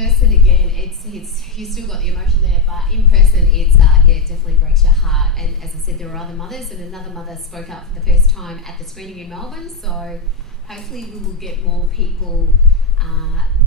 person again, it's you still got the emotion there, but in person it definitely breaks your heart. And as I said, there were other mothers, and another mother spoke up for the first time at the screening in Melbourne. So hopefully we will get more people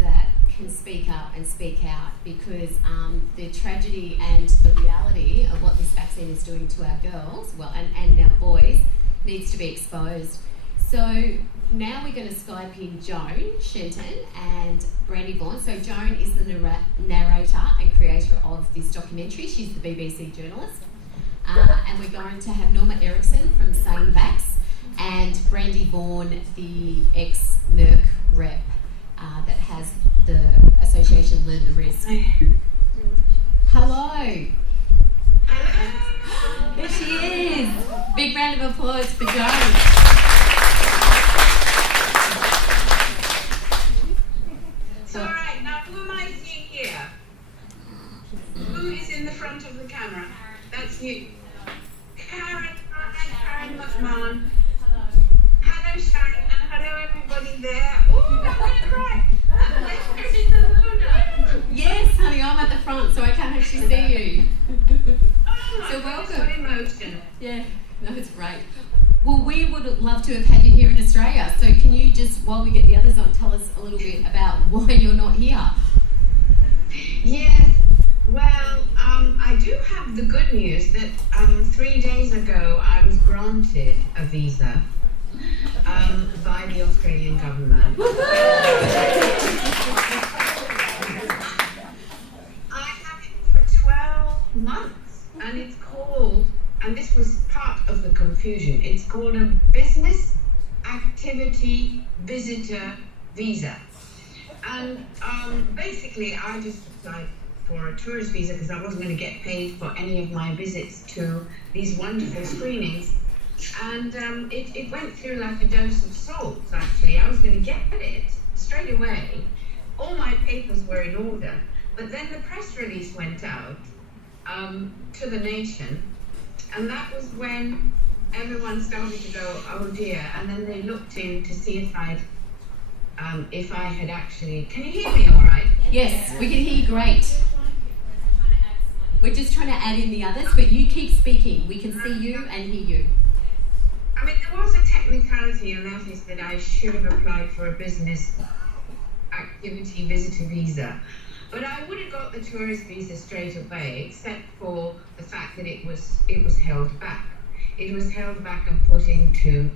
that can speak up and speak out, because the tragedy and the reality of what this vaccine is doing to our girls, and our boys, needs to be exposed. So now we're going to Skype in Joan, Shenton, and Brandy Vaughan. So Joan is the narrator and creator of this documentary. She's the BBC journalist. And we're going to have Norma Erickson from Sane Vax and Brandy Vaughan, the ex-Merck rep that has the association Learn the Risk. Hello. There she is. Big round of applause for Joan. All right, now who am I seeing here? Who is in the front of the camera? That's you. Karen, hi, Karen McMahon. Hello, Sharon, and hello, everybody there. Oh, I'm going to cry. And where is Alona? Yes, honey, I'm at the front, so I can't actually see you. Oh, So welcome. What emotion. Yeah, no, it's great. Well, we would love to have had you here in Australia. So can you just, while we get the others on, tell us a little bit about why you're not here? Yes, well, I do have the good news that 3 days ago I was granted a visa by the Australian government. I have it for 12 months, and it's called, and this was part of the confusion, it's called a business activity visitor visa. And basically I just applied for a tourist visa because I wasn't going to get paid for any of my visits to these wonderful screenings. And it went through like a dose of salt, actually. I was going to get it straight away. All my papers were in order. But then the press release went out to the nation. And that was when everyone started to go, oh dear. And then they looked in to see if I had actually... Can you hear me all right? Yes, we can hear you great. We're just trying to add in the others, but you keep speaking. We can see you and hear you. I mean, there was a technicality, and that is that I should have applied for a business activity visitor visa. But I would have got the tourist visa straight away, except for the fact that it was held back. It was held back and put into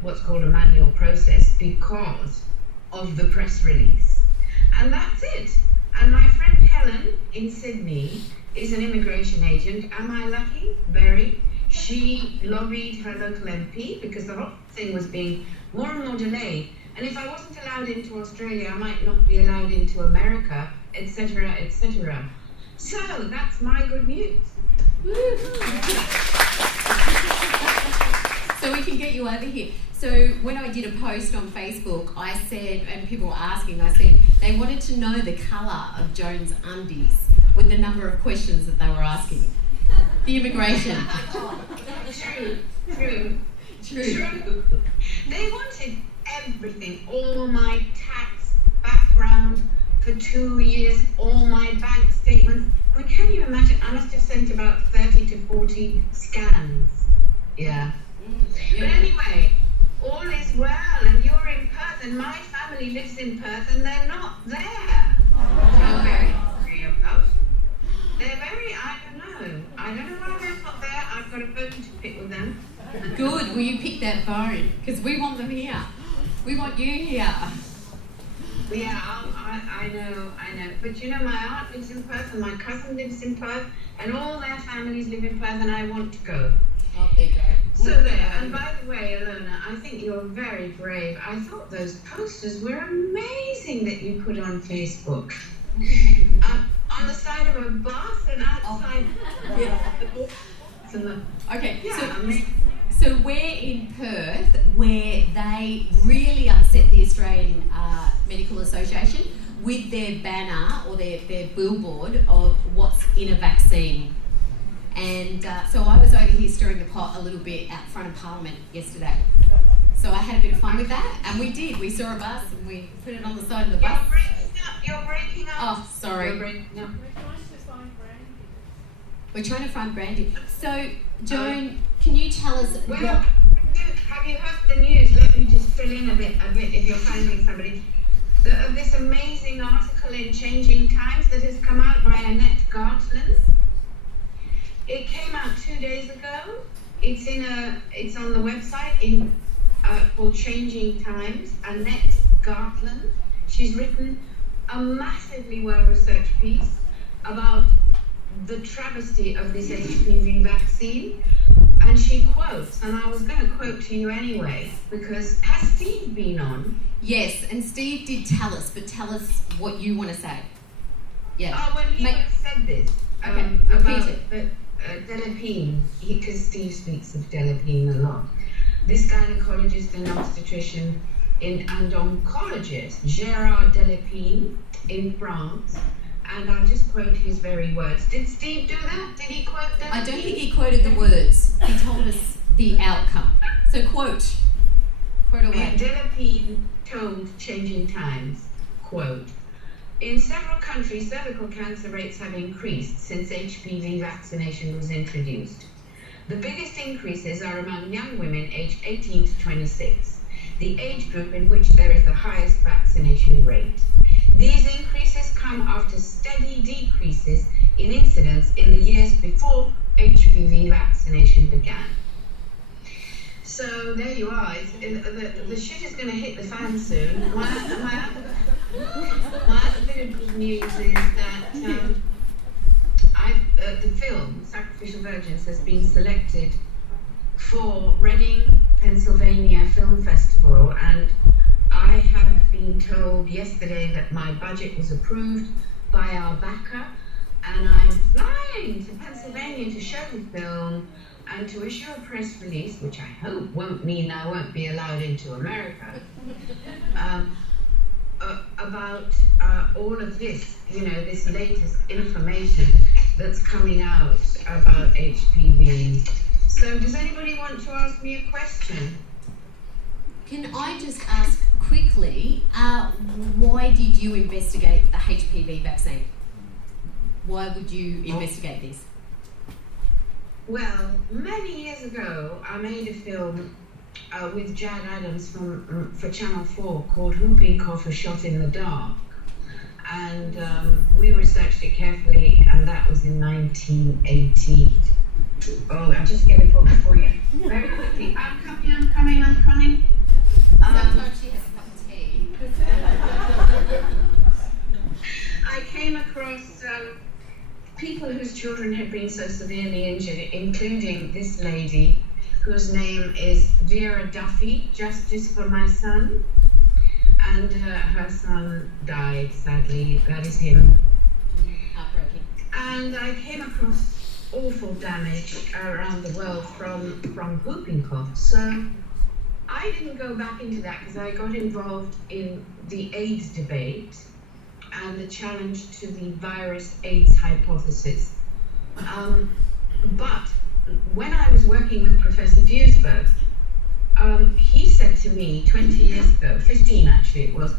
what's called a manual process because of the press release. And that's it. And my friend Helen in Sydney is an immigration agent. Am I lucky? Very. She lobbied her local MP because the whole thing was being more and more delayed. And if I wasn't allowed into Australia, I might not be allowed into America, etc., etc. So that's my good news. So we can get you over here. So when I did a post on Facebook, I said, and people were asking, I said they wanted to know the colour of Joan's undies with the number of questions that they were asking. The immigration. True. They wanted everything, all my tax background for 2 years, all my bank statements. I mean, can you imagine? I must have sent about 30 to 40 scans. Yeah. But anyway, all is well, and you're in Perth, and my family lives in Perth, and they're not there. I'm very sorry about. They're very, I don't know why they're not there. I've got a phone to pick with them. Good, will you pick that phone? Because we want them here. We want you here. Yeah, I know. But you know, my aunt lives in Perth, and my cousin lives in Perth, and all their families live in Perth, and I want to go. Oh, there you go. So there, and by the way, Alona, I think you're very brave. I thought those posters were amazing that you put on Facebook. On the side of a bus and outside Okay, yeah, so we're in Perth, where they really upset the Australian Medical Association with their banner or their billboard of what's in a vaccine. And so I was over here stirring the pot a little bit out front of Parliament yesterday. So I had a bit of fun with that, and we did. We saw a bus and we put it on the side of the bus. you're breaking up. Oh, sorry. You're breaking up. We're trying to find Brandy. So, Joan, can you tell us Well, what... have you heard the news? Let me just fill in a bit if you're finding somebody. This amazing article in Changing Times that has come out by Annette Gartland. It came out 2 days ago. It's on the website called Changing Times. Annette Gartland. She's written a massively well-researched piece about the travesty of this HPV vaccine, and she quotes, and I was going to quote to you anyway, because has Steve been on? Yes, and Steve did tell us, but tell us what you want to say. Yeah. Oh, well, he would have said this. Okay, about repeat it. Delapine, because Steve speaks of Delapine a lot. This gynecologist and obstetrician and oncologist, Gérard Delapine, in France, and I'll just quote his very words. Did Steve do that? Did he quote Delapine? I don't think he quoted the words. He told us the outcome. So quote away. Delapine told Changing Times, quote, "In several countries, cervical cancer rates have increased since HPV vaccination was introduced. The biggest increases are among young women aged 18 to 26, the age group in which there is the highest vaccination rate. These increases come after steady decreases in incidence in the years before HPV vaccination began." So there you are. The shit is going to hit the fan soon. My other bit of good news is that the film Sacrificial Virgins has been selected for Reading, Pennsylvania Film Festival, and I have been told yesterday that my budget was approved by our backer, and I'm flying to Pennsylvania to show the film and to issue a press release, which I hope won't mean I won't be allowed into America, about all of this, this latest information that's coming out about HPV. So does anybody want to ask me a question? Can I just ask quickly, why did you investigate the HPV vaccine? Why would you investigate this? Well, many years ago, I made a film with Jad Adams for Channel 4 called Whooping Cough, A Shot in the Dark. And we researched it carefully, and that was in 1980. Oh, I'll just get a book for you. Very quickly. I'm coming. Sometimes she has a cup of tea. I came across people whose children had been so severely injured, including this lady whose name is Vera Duffy, Justice for My Son. And her son died, sadly. That is him. Heartbreaking. And I came across awful damage around the world from whooping cough. So I didn't go back into that because I got involved in the AIDS debate and the challenge to the virus AIDS hypothesis. But when I was working with Professor Duesberg, he said to me 20 years ago, 15 actually it was,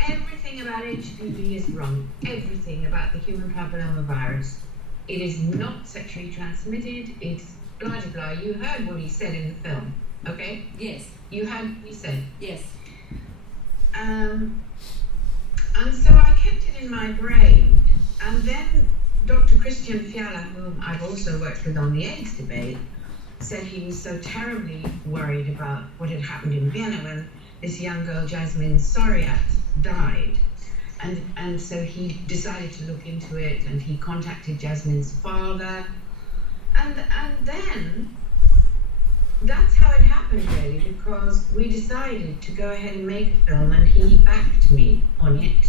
everything about HPV is wrong. Everything about the human papillomavirus. It is not sexually transmitted. It's blah, blah, blah. You heard what he said in the film, okay? Yes. You heard what he said? Yes. And so I kept it in my brain. And then Dr. Christian Fiala, whom I've also worked with on the AIDS debate, said he was so terribly worried about what had happened in Vienna when this young girl, Jasmine Soriat, died. And so he decided to look into it, and he contacted Jasmine's father. And then that's how it happened, really, because we decided to go ahead and make a film, and he backed me on it.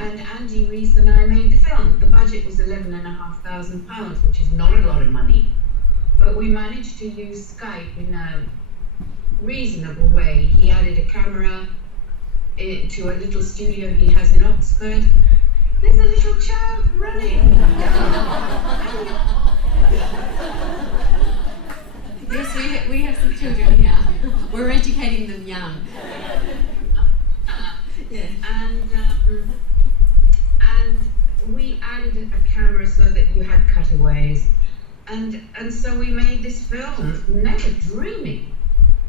And Andy Reese and I made the film. The budget was £11,500, which is not a lot of money. But we managed to use Skype in a reasonable way. He added a camera to a little studio he has in Oxford. There's a little child running. Yes, we have some children here. We're educating them young. Yeah. And a camera so that you had cutaways. And so we made this film, never dreaming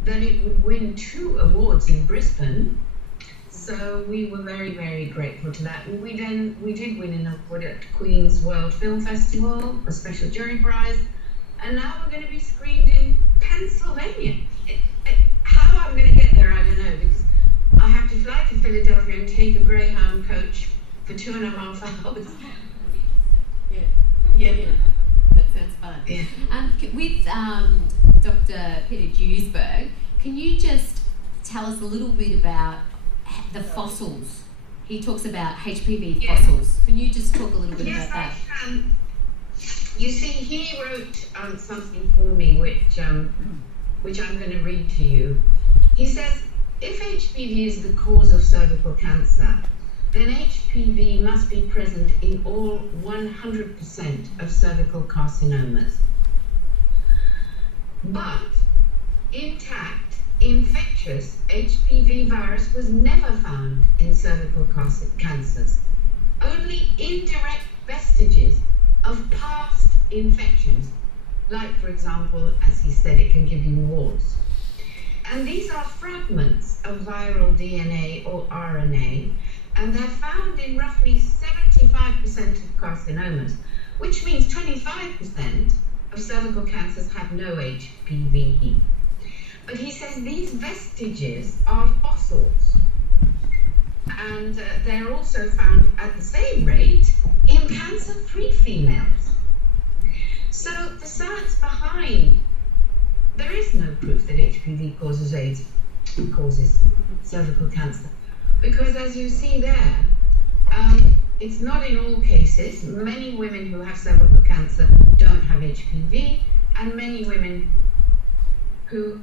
that it would win 2 awards in Brisbane. So we were very, very grateful to that. And we did win an award at Queen's World Film Festival, a special jury prize. And now we're going to be screened in Pennsylvania. How I'm going to get there, I don't know, because I have to fly to Philadelphia and take a Greyhound coach for 2.5 hours. Yeah. That sounds fun. Yeah. With Dr. Peter Duesberg, can you just tell us a little bit about the fossils? He talks about HPV fossils. Can you just talk a little bit about that? Yes, I can. You see, he wrote something for me, which I'm going to read to you. He says, if HPV is the cause of cervical cancer, then HPV must be present in all 100% of cervical carcinomas. But intact, infectious HPV virus was never found in cervical cancers. Only indirect vestiges of past infections, like, for example, as he said, it can give you warts. And these are fragments of viral DNA or RNA, and they're found in roughly 75% of carcinomas, which means 25% of cervical cancers have no HPV. But he says these vestiges are fossils, and they're also found at the same rate in cancer-free females. So the science behind, there is no proof that HPV causes AIDS, causes cervical cancer. Because as you see there, it's not in all cases. Many women who have cervical cancer don't have HPV, and many women who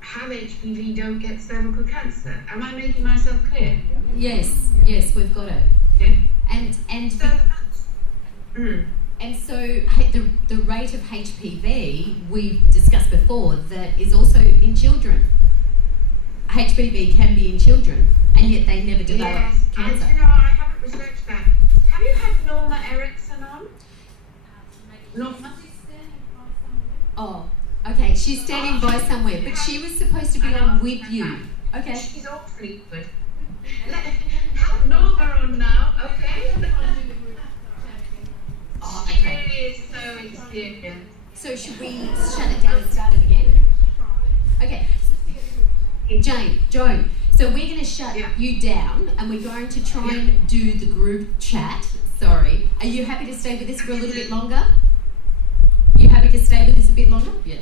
have HPV don't get cervical cancer. Am I making myself clear? Yes, we've got it. Yeah. And so the rate of HPV we've discussed before that is also in children. HPV can be in children, and yet they never develop cancer. Yes, I haven't researched that. Have you had Norma Erickson on? Norma? Oh, okay. She's standing by somewhere, but she was supposed to be on with you. Okay. She's awfully good. Have Norma on now, okay? Oh, She okay. really is so experienced. So should we shut it down and start it again? Okay. Joan, so we're going to shut you down, and we're going to try and do the group chat. Sorry. Are you happy to stay with us for a little bit longer? You happy to stay with us a bit longer? Yeah.